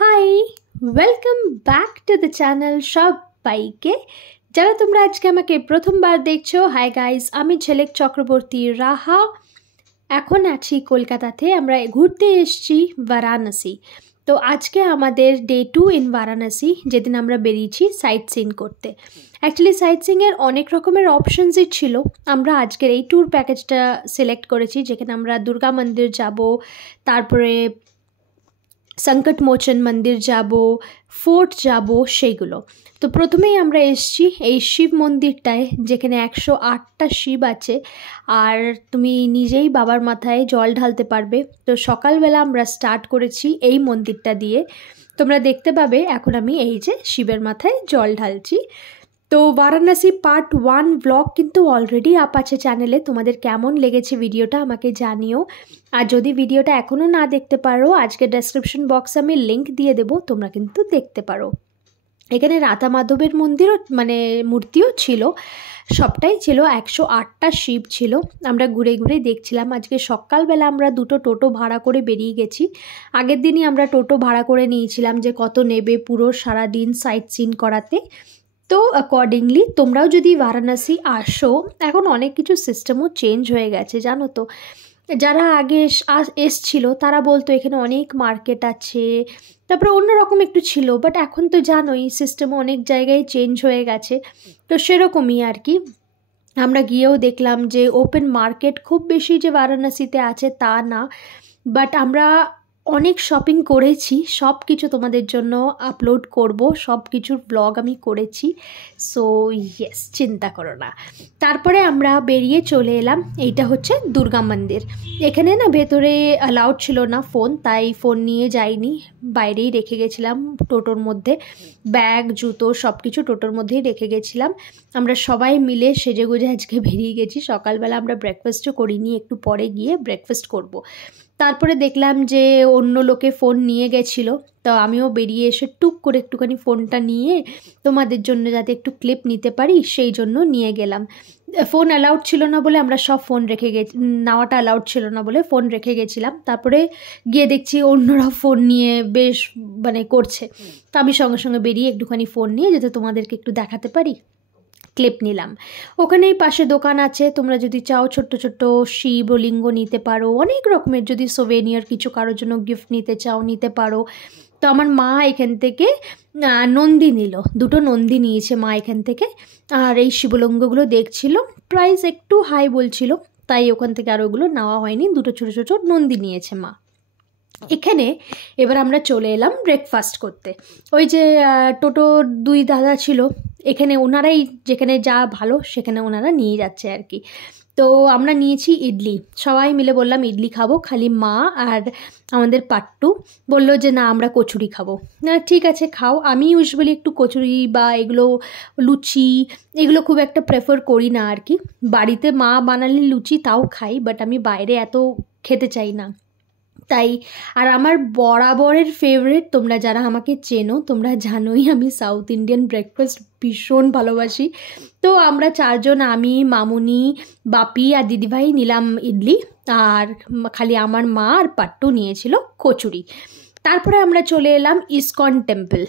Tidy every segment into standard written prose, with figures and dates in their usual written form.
High, welcome back to the channel সবাইকে। যারা তোমরা আজকে আমাকে প্রথমবার দেখছো, হাই গাইস, আমি ঝলক চক্রবর্তী রাহা। এখন আছি কলকাতাতে, আমরা ঘুরতে এসেছি বারাণসী। তো আজকে আমাদের ডে 2 ইন বারাণসী, যেদিন আমরা বেরিয়েছি সাইট সিন করতে। অ্যাকচুয়ালি সাইট সিংয়ের অনেক রকমের অপশনসই ছিল। আমরা আজকের এই ট্যুর প্যাকেজটা সিলেক্ট করেছি, যেখানে আমরা দুর্গা মন্দির যাব, তারপরে সংকট মোচন মন্দির যাব, ফোর্ট যাব, সেইগুলো। তো প্রথমেই আমরা এসেছি এই শিব মন্দিরটায়, যেখানে 108টা শিব আছে, আর তুমি নিজেই বাবার মাথায় জল ঢালতে পারবে। তো সকালবেলা আমরা স্টার্ট করেছি এই মন্দিরটা দিয়ে। তোমরা দেখতে পাবে এখন আমি এই যে শিবের মাথায় জল ঢালছি। তো বারাণসী পার্ট 1 ব্লগ কিন্তু অলরেডি আপ আছে চ্যানেলে। তোমাদের কেমন লেগেছে ভিডিওটা আমাকে জানিও। আর যদি ভিডিওটা এখনও না দেখতে পারো, আজকে ডেসক্রিপশন বক্সে আমি লিঙ্ক দিয়ে দেবো, তোমরা কিন্তু দেখতে পারো। এখানে রাধা মাধবের মন্দিরও মূর্তিও ছিল, সবটাই ছিল। 108টা শিব ছিল। আমরা ঘুরে ঘুরে দেখছিলাম। আজকে সকালবেলা আমরা 2টো টোটো ভাড়া করে বেরিয়ে গেছি। আগের দিনই আমরা টোটো ভাড়া করে নিয়েছিলাম যে কত নেবে পুরো সারাদিন সাইট সিন করাতে। তো অ্যাকর্ডিংলি তোমরাও যদি বারাণসী আসো, এখন অনেক কিছু সিস্টেমও চেঞ্জ হয়ে গেছে জানো তো। যারা আগে এসছিল তারা বলতো এখানে অনেক মার্কেট আছে, তারপরে অন্যরকম একটু ছিল, বাট এখন তো জানোই সিস্টেমও অনেক জায়গায় চেঞ্জ হয়ে গেছে। তো সেরকমই আর কি। আমরা গিয়েও দেখলাম যে ওপেন মার্কেট খুব বেশি যে বারাণসীতে আছে তা না, বাট আমরা অনেক শপিং করেছি। সব কিছু তোমাদের জন্য আপলোড করব, সব কিছুর ব্লগ আমি করেছি। সো ইয়েস, চিন্তা করো না। তারপরে আমরা বেরিয়ে চলে এলাম। এইটা হচ্ছে দুর্গা মন্দির। এখানে না ভেতরে অ্যালাউড ছিল না ফোন, তাই ফোন নিয়ে যাইনি, বাইরেই রেখে গেছিলাম টোটোর মধ্যে। ব্যাগ জুতো সব কিছু টোটোর মধ্যেই রেখে গেছিলাম। আমরা সবাই মিলে সেজেগুজে আজকে বেরিয়ে গেছি। সকালবেলা আমরা ব্রেকফাস্টও করিনি, একটু পরে গিয়ে ব্রেকফাস্ট করব। তারপরে দেখলাম যে অন্য লোকে ফোন নিয়ে গেছিলো, তো আমিও বেরিয়ে এসে টুক করে একটুখানি ফোনটা নিয়ে তোমাদের জন্য যাতে একটু ক্লিপ নিতে পারি সেই জন্য নিয়ে গেলাম। ফোন অ্যালাউড ছিল না বলে আমরা সব ফোন রেখে নেওয়াটা অ্যালাউড ছিল না বলে ফোন রেখে গেছিলাম। তারপরে গিয়ে দেখছি অন্যরা ফোন নিয়ে বেশ করছে। তো আমি সঙ্গে সঙ্গে বেরিয়ে একটুখানি ফোন নিয়ে যাতে তোমাদেরকে একটু দেখাতে পারি ক্লিপ নিলাম। ওখানেই পাশে দোকান আছে, তোমরা যদি চাও ছোট্ট ছোট্ট শিবলিঙ্গ নিতে পারো, অনেক রকমের যদি সোভেনিয়ার কিছু কারোর জন্য গিফট নিতে চাও নিতে পারো। তো আমার মা এখান থেকে নন্দী নিল, 2টো নন্দী নিয়েছে মা এখান থেকে। আর এই শিবলিঙ্গগুলো দেখছিল, প্রাইস একটু হাই বলছিল, তাই ওখান থেকে আর ওগুলো নেওয়া হয়নি। 2টো ছোটো ছোটো নন্দী নিয়েছে মা। এখানে এবার আমরা চলে এলাম ব্রেকফাস্ট করতে। ওই যে টোটো 2 দাদা ছিল এখানে, ওনারাই যেখানে যা ভালো সেখানে ওনারা নিয়ে যাচ্ছে আর কি। তো আমরা নিয়েছি ইডলি, সবাই মিলে বললাম ইডলি খাবো। খালি মা আর আমাদের পাট্টু বললো যে না, আমরা কচুরি খাবো। না ঠিক আছে খাও। আমি ইউজুয়ালি একটু কচুরি বা এগুলো লুচি এগুলো খুব একটা প্রেফার করি না আর কি। বাড়িতে মা বানালে লুচি তাও খাই, বাট আমি বাইরে এত খেতে চাই না তাই। আর আমার বরাবরের ফেভারিট, তোমরা যারা আমাকে চেনো তোমরা জানোই আমি সাউথ ইন্ডিয়ান ব্রেকফাস্ট ভীষণ ভালোবাসি। তো আমরা 4 জন, আমি, মামুনি, বাপি আর দিদিভাই নিলাম ইডলি, আর খালি আমার মা আর পাট্টু নিয়েছিল কচুরি। তারপরে আমরা চলে এলাম ইসকন টেম্পল।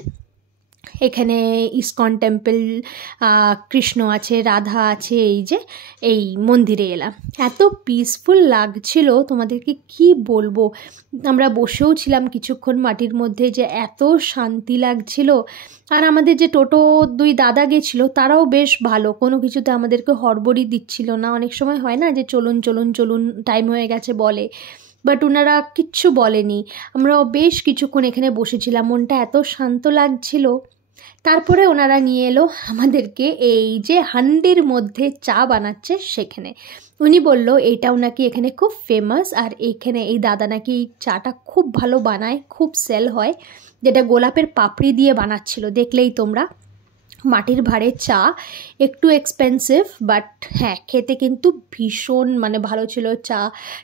এখানে ইসকন টেম্পল, কৃষ্ণ আছে, রাধা আছে, এই মন্দিরে এলাম। এত পিসফুল লাগছিল তোমাদেরকে কি বলবো। আমরা বসেও ছিলাম কিছুক্ষণ মাটির মধ্যে, যে এত শান্তি লাগছিল। আর আমাদের যে টোটো 2 দাদা গেছিলো তারাও বেশ ভালো, কোনো কিছুতে আমাদেরকে হড়বড়ি দিচ্ছিল না। অনেক সময় হয় না যে চলুন চলুন চলুন টাইম হয়ে গেছে বলে, বাট ওনারা কিচ্ছু বলেনি। আমরা বেশ কিছুক্ষণ এখানে বসেছিলাম, মনটা এত শান্ত লাগছিল। তারপরে ওনারা নিয়ে এলো আমাদেরকে এই যে হান্ডির মধ্যে চা বানাচ্ছে সেখানে। উনি বলল এইটাও নাকি এখানে খুব ফেমাস, আর এইখানে এই দাদা নাকি চাটা খুব ভালো বানায়, খুব সেল হয়। যেটা গোলাপের পাপড়ি দিয়ে বানাচ্ছিল, দেখলেই তোমরা। মাটির ভাঁড়ের চা, একটু এক্সপেন্সিভ, বাট হ্যাঁ খেতে কিন্তু ভীষণ ভালো ছিল। চা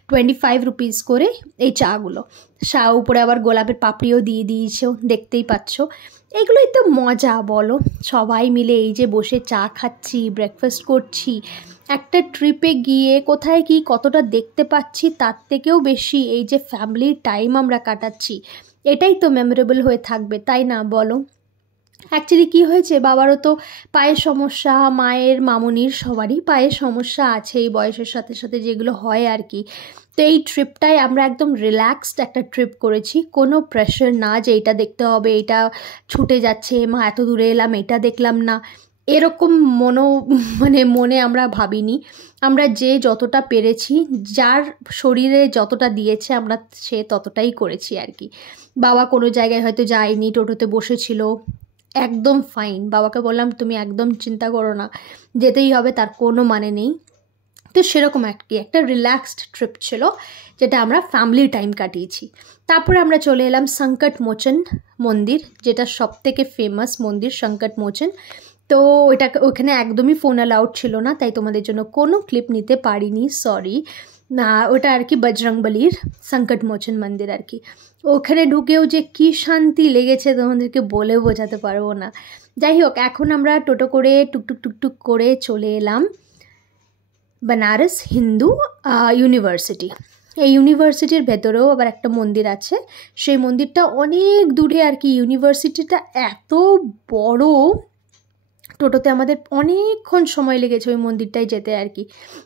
25 রুপিস করে এই চাগুলো। উপরে আবার গোলাপের পাপড়িও দিয়ে দিয়েছেও, দেখতেই পাচ্ছ। এগুলোই তো মজা বলো, সবাই মিলে এই যে বসে চা খাচ্ছি, ব্রেকফাস্ট করছি। একটা ট্রিপে গিয়ে কোথায় কি কতটা দেখতে পাচ্ছি তার থেকেও বেশি এই যে ফ্যামিলির টাইম আমরা কাটাচ্ছি, এটাই তো মেমোরেবল হয়ে থাকবে, তাই না বলো? অ্যাকচুয়ালি কী হয়েছে, বাবারও তো পায়ের সমস্যা, মায়ের মামুনির সবারই পায়ের সমস্যা আছে এই বয়সের সাথে সাথে, যেগুলো হয় আর কি। তো এই ট্রিপটায় আমরা একদম রিল্যাক্সড একটা ট্রিপ করেছি, কোনো প্রেশার না যে এটা দেখতে হবে, এটা ছুটে যাচ্ছে, মা এত দূরে এলাম এটা দেখলাম না, এরকম মনে আমরা ভাবিনি। আমরা যে যতটা পেরেছি, যার শরীরে যতটা দিয়েছে আমরা সে ততটাই করেছি আর কি। বাবা কোনো জায়গায় হয়তো যায়নি, টোটোতে বসেছিল, একদম ফাইন। বাবাকে বললাম তুমি একদম চিন্তা করো না, যেতেই হবে, তার কোনো মানে নেই। তো সেরকম একটা রিল্যাক্সড ট্রিপ ছিল, যেটা আমরা ফ্যামিলি টাইম কাটিয়েছি। তারপরে আমরা চলে এলাম সংকট মোচন মন্দির, যেটা সবথেকে ফেমাস মন্দির সংকট মোচন। তো ওখানে একদমই ফোন অ্যালাউড ছিল না, তাই তোমাদের জন্য কোনো ক্লিপ নিতে পারিনি, সরি। না, ওটা আর কি বজরংবলির সংকট মোচন মন্দির আর কি। ওখানে ঢুকেও যে কী শান্তি লেগেছে তোমাদেরকে বলে বোঝাতে পারবো না। যাই হোক, এখন আমরা টোটো করে টুকটুক করে চলে এলাম বেনারস হিন্দু ইউনিভার্সিটি। এই ইউনিভার্সিটির ভেতরেও আবার একটা মন্দির আছে, সেই মন্দিরটা অনেক দূরে আর কি। ইউনিভার্সিটিটা এত বড়, টোটোতে আমাদের অনেকক্ষণ সময় লেগেছে ওই মন্দিরটায় যেতে আর কি।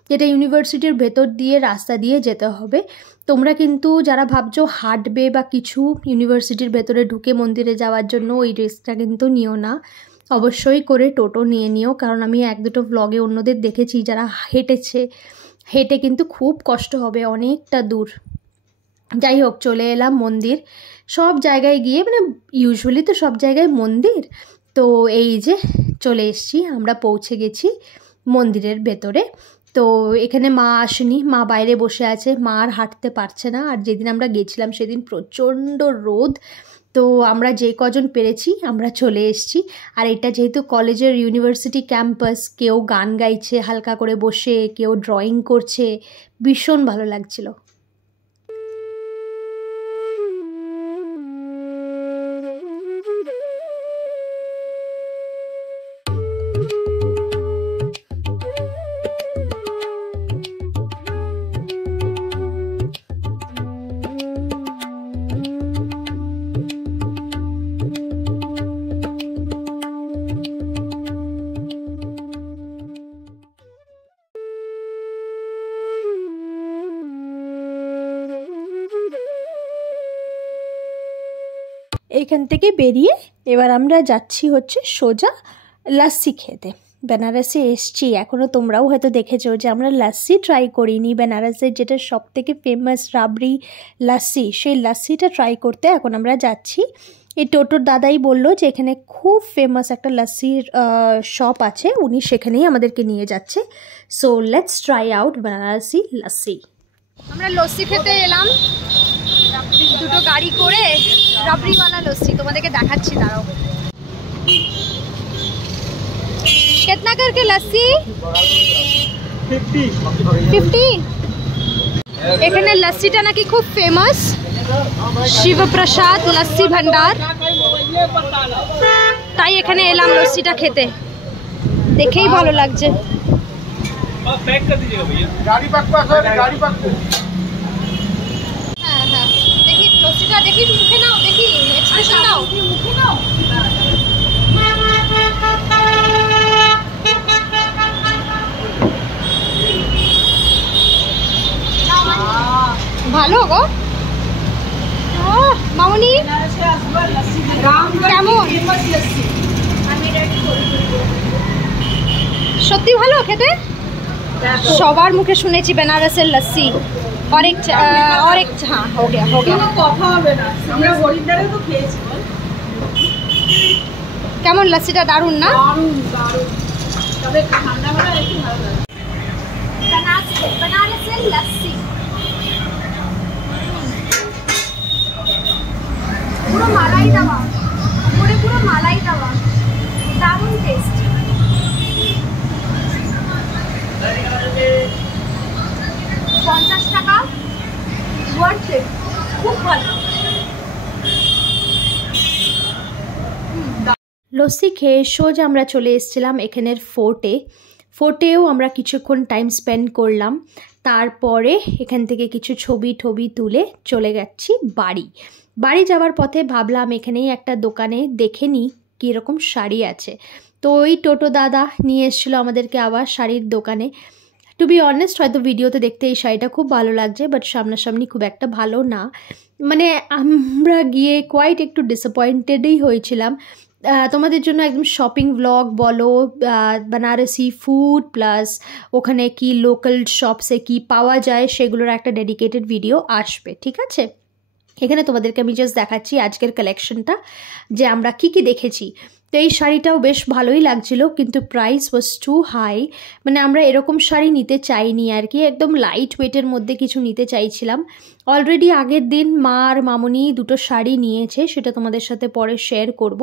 যেটা ইউনিভার্সিটির ভেতর দিয়ে রাস্তা দিয়ে যেতে হবে। তোমরা কিন্তু যারা ভাবছো হাঁটবে বা কিছু ইউনিভার্সিটির ভেতরে ঢুকে মন্দিরে যাওয়ার জন্য, ওই রিস্কটা কিন্তু নিও না, অবশ্যই করে টোটো নিয়ে নিও। কারণ আমি এক দুটো ব্লগে অন্যদের দেখেছি যারা হেঁটে কিন্তু খুব কষ্ট হবে, অনেকটা দূর। যাই হোক, চলে এলাম মন্দির। সব জায়গায় গিয়ে ইউজুয়ালি তো সব জায়গায় মন্দির, তো এই যে চলে এসেছি, আমরা পৌঁছে গেছি মন্দিরের ভেতরে। তো এখানে মা আসেনি, মা বাইরে বসে আছে, মা আর হাঁটতে পারছে না। আর যেদিন আমরা গেছিলাম সেদিন প্রচণ্ড রোদ, তো আমরা যে কজন পেরেছি আমরা চলে এসেছি। আর এটা যেহেতু কলেজের ইউনিভার্সিটি ক্যাম্পাস, কেউ গান গাইছে হালকা করে বসে, কেউ ড্রয়িং করছে, ভীষণ ভালো লাগছিল। এইখান থেকে বেরিয়ে এবার আমরা যাচ্ছি হচ্ছে সোজা লাস্সি খেতে। বেনারসে এসছি, এখনও তোমরাও হয়তো দেখেছো যে আমরা লাস্সি ট্রাই করিনি। বেনারসের যেটা সব থেকে ফেমাস রাবড়ি লাস্সি, সেই লাস্সিটা ট্রাই করতে এখন আমরা যাচ্ছি। এই টোটোর দাদাই বলল যে এখানে খুব ফেমাস একটা লাস্সির শপ আছে, উনি সেখানেই আমাদেরকে নিয়ে যাচ্ছে। So let's try out Banarasi lassi. আমরা লস্যি খেতে এলাম, দুটো গাড়ি করে রাবড়িওয়ালা লস্যি তোমাদেরকে দেখাচ্ছি, দাঁড়াও। कितना करके लस्सी? 50। এখানে লস্যিটা নাকি খুব ফেমাস, শিবপ্রসাদ লস্যি ভান্ডার, তাই এখানে এলাম লস্যিটা খেতে, দেখেই ভালো লাগছে। হ্যাঁ হ্যাঁ, দেখি লস্যিটা, দেখি মুখে নাও, দেখি এক্সপ্রেশন নাও, মুখে নাও। ভালো গো মামনি, কেমন? সত্যি ভালো খেতে, সবার মুখে শুনেছি বেনারসের লস্যি। और एक हाँ हो गया কথা হবে না, আমরা হরিদ্বারে তো খেয়েছি। কেমন লস্যিটা? দারুণ না? দারুণ দারুণ, তবে ঠান্ডা হলে একটু ভালো লাগে। বেনারসের লস্যি পুরো মালাই দেওয়া, পুরো মালাই দেওয়া, দারুণ টেস্ট। $50 ওয়ার্থ ইট, খুব ভালো। লস্যি খেয়ে সোজা আমরা চলে এসেছিলাম এখানের ফোর্টেও আমরা কিছুক্ষণ টাইম স্পেন্ড করলাম। তারপরে এখান থেকে কিছু ছবি তুলে চলে গেছি বাড়ি। বাড়ি যাওয়ার পথে ভাবলাম এখানেই একটা দোকানে দেখে নিই কীরকম শাড়ি আছে। তো ওই টোটো দাদা নিয়ে এসেছিলো আমাদেরকে আবার শাড়ির দোকানে। টু বি অনেস্ট, হয়তো ভিডিওতে দেখতে এই শাড়িটা খুব ভালো লাগছে, বাট সামনাসামনি খুব একটা ভালো না। মানে আমরা গিয়ে কোয়াইট একটু ডিসঅ্যাপয়েন্টেডই হয়েছিলাম। তোমাদের জন্য একদম শপিং ব্লগ বলো, বানারসি ফুড প্লাস ওখানে কি লোকাল শপসে কি পাওয়া যায় সেগুলোর একটা ডেডিকেটেড ভিডিও আসবে, ঠিক আছে? এখানে তোমাদেরকে আমি জাস্ট দেখাচ্ছি আজকের কালেকশনটা যে আমরা কি কি দেখেছি। তো এই শাড়িটাও বেশ ভালোই লাগছিল, কিন্তু প্রাইস ওয়াজ টু হাই। মানে আমরা এরকম শাড়ি নিতে চাইনি আর কি, একদম লাইট ওয়েটের মধ্যে কিছু নিতে চাইছিলাম। অলরেডি আগের দিন মা আর মামনি দুটো শাড়ি নিয়েছে, সেটা তোমাদের সাথে পরে শেয়ার করব।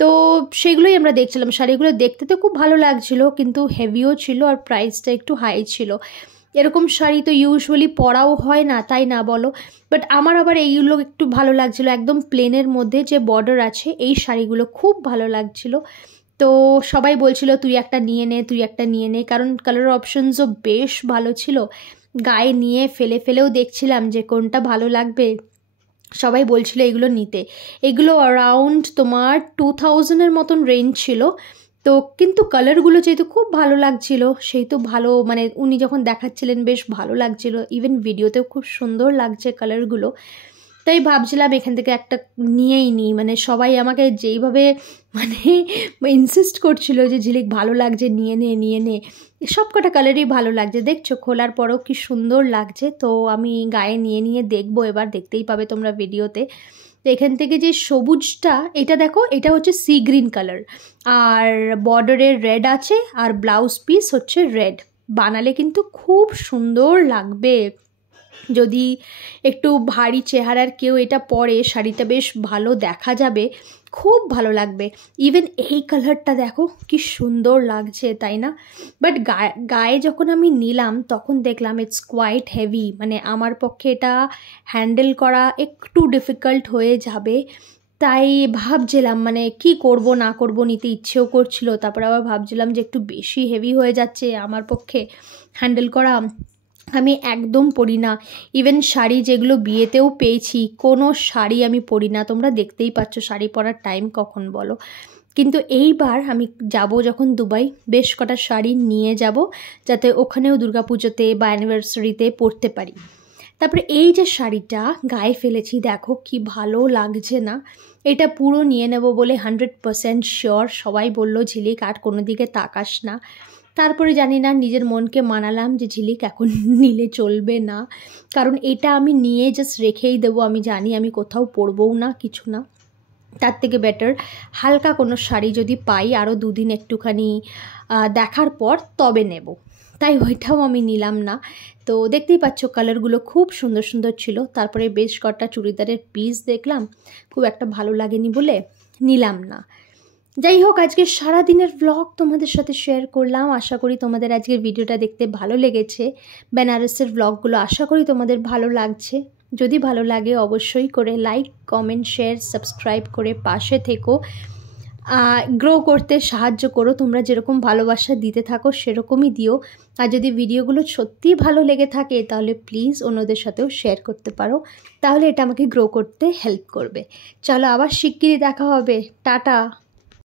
তো সেগুলোই আমরা দেখছিলাম। শাড়িগুলো দেখতে তো খুব ভালো লাগছিল, কিন্তু হেভিও ছিল আর প্রাইসটা একটু হাই ছিল। এরকম শাড়ি তো ইউজুয়ালি পরাও হয় না, তাই না বলো? বাট আমার আবার এইগুলো একটু ভালো লাগছিলো, একদম প্লেনের মধ্যে যে বর্ডার আছে এই শাড়িগুলো খুব ভালো লাগছিলো। তো সবাই বলছিল তুই একটা নিয়ে নে, তুই একটা নিয়ে নে, কারণ কালার অপশনসও বেশ ভালো ছিল। গায়ে নিয়ে ফেলেও দেখছিলাম যে কোনটা ভালো লাগবে। সবাই বলছিল এগুলো নিতে। এগুলো অ্যারাউন্ড তোমার 2000-এর মতন রেঞ্জ ছিল। তো কিন্তু কালারগুলো যেহেতু খুব ভালো লাগছিল, সেই তো ভালো, মানে উনি যখন দেখাচ্ছিলেন বেশ ভালো লাগছিল, ইভেন ভিডিওতেও খুব সুন্দর লাগছে কালারগুলো। তাই ভাবছিলাম এখান থেকে একটা নিয়েই নিই। মানে সবাই আমাকে যেইভাবে মানে ইনসিস্ট করছিল যে ঝিলিক ভালো লাগছে, নিয়ে নে। সব কটা কালারই ভালো লাগছে, দেখছো খোলার পরেও কি সুন্দর লাগছে। তো আমি গায়ে নিয়ে দেখবো, এবার দেখতেই পাবে তোমরা ভিডিওতে। তো এখান থেকে যে সবুজটা, এটা দেখো, এটা হচ্ছে সি গ্রিন কালার, আর বর্ডারের রেড আছে, আর ব্লাউজ পিস হচ্ছে রেড। বানালে কিন্তু খুব সুন্দর লাগবে। যদি একটু ভারী চেহারার কেউ এটা পরে, শাড়িটা বেশ ভালো দেখা যাবে, খুব ভালো লাগবে। ইভেন এই কালারটা দেখো কি সুন্দর লাগছে, তাই না? বাট গায়ে যখন আমি নিলাম তখন দেখলাম ইটস কোয়াইট হেভি। মানে আমার পক্ষে এটা হ্যান্ডেল করা একটু ডিফিকাল্ট হয়ে যাবে। তাই ভাবছিলাম মানে কি করব না করব, নিতে ইচ্ছেও করছিল, তারপর আবার ভাবছিলাম যে একটু বেশি হেভি হয়ে যাচ্ছে আমার পক্ষে হ্যান্ডেল করা। আমি একদম পরি না। ইভেন শাড়ি যেগুলো বিয়েতেও পেয়েছি, কোনো শাড়ি আমি পরি না। তোমরা দেখতেই পাচ্ছ শাড়ি পরার টাইম কখন বলো। কিন্তু এইবার আমি যাব যখন দুবাই, বেশ কটা শাড়ি নিয়ে যাব, যাতে ওখানেও দুর্গাপুজোতে বা অ্যানিভার্সারিতে পরতে পারি। তারপরে এই যে শাড়িটা গায়ে ফেলেছি, দেখো কি ভালো লাগছে না? এটা পুরো নিয়ে নেব বলে 100% শিওর। সবাই বলল ঝিলিক আর কোনো দিকে তাকাস না। তারপরে জানি না, নিজের মনকে মানালাম যে ঝিলিক এখন নিলে চলবে না, কারণ এটা আমি নিয়ে জাস্ট রেখেই দেবো। আমি জানি আমি কোথাও পরবও না, কিছু না। তার থেকে বেটার হালকা কোনো শাড়ি যদি পাই আরও দুদিন একটুখানি দেখার পর তবে নেব। তাই ওইটাও আমি নিলাম না। তো দেখতেই পাচ্ছ কালারগুলো খুব সুন্দর সুন্দর ছিল। তারপরে বেশ কটা চুড়িদারের পিস দেখলাম, খুব একটা ভালো লাগেনি বলে নিলাম না। যাই হোক, আজকে সারাদিনের ব্লগ তোমাদের সাথে শেয়ার করলাম। আশা করি তোমাদের আজকের ভিডিওটা দেখতে ভালো লেগেছে। বেনারসের ব্লগগুলো আশা করি তোমাদের ভালো লাগছে। যদি ভালো লাগে অবশ্যই করে লাইক, কমেন্ট, শেয়ার, সাবস্ক্রাইব করে পাশে থেকো, গ্রো করতে সাহায্য করো। তোমরা যেরকম ভালোবাসা দিতে থাকো সেরকমই দিও। আর যদি ভিডিওগুলো সত্যিই ভালো লেগে থাকে তাহলে প্লিজ অন্যদের সাথেও শেয়ার করতে পারো, তাহলে এটা আমাকে গ্রো করতে হেল্প করবে। চলো আবার শিগগিরই দেখা হবে। টাটা।